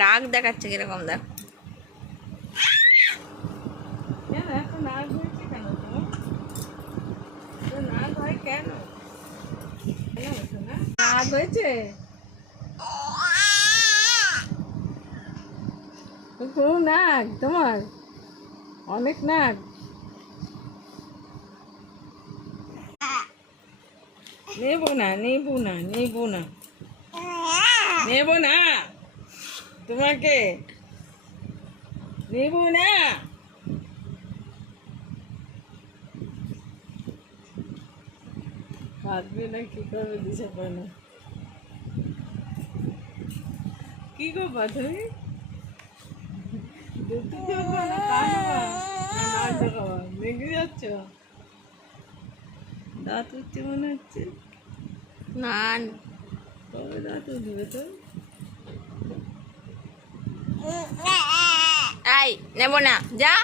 রাগ দেখাচ্ছে কিরকম দেখ। কেন এত নাক হয়েছে কেন তোমার? তো নাক হয় কেন? কেন হতো না? নাক হয়েছে? খুব নাক তোমার, অনেক নাক। নেবো না, নেবো না, নেবো না, নেবো না, তোমাকে নেবো না। কাঁদবে না কি করবে দিশা পায় না। কি করবা তুমি? দুধ খাবা না কাঁদবা না নাক দেখাবা? মেঘে যাচ্ছ, দাঁত উঠছে মনে হচ্ছে। না কবে দাঁত উঠবে তো? আই নেব না, যা।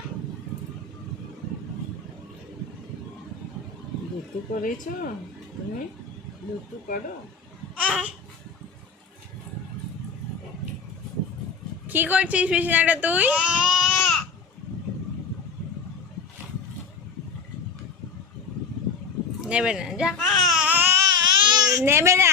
দুধ করেছ তুমি? দুধ করো? কি করছিস বিছানাটা তুই? নেবে না, যা। নেবে না।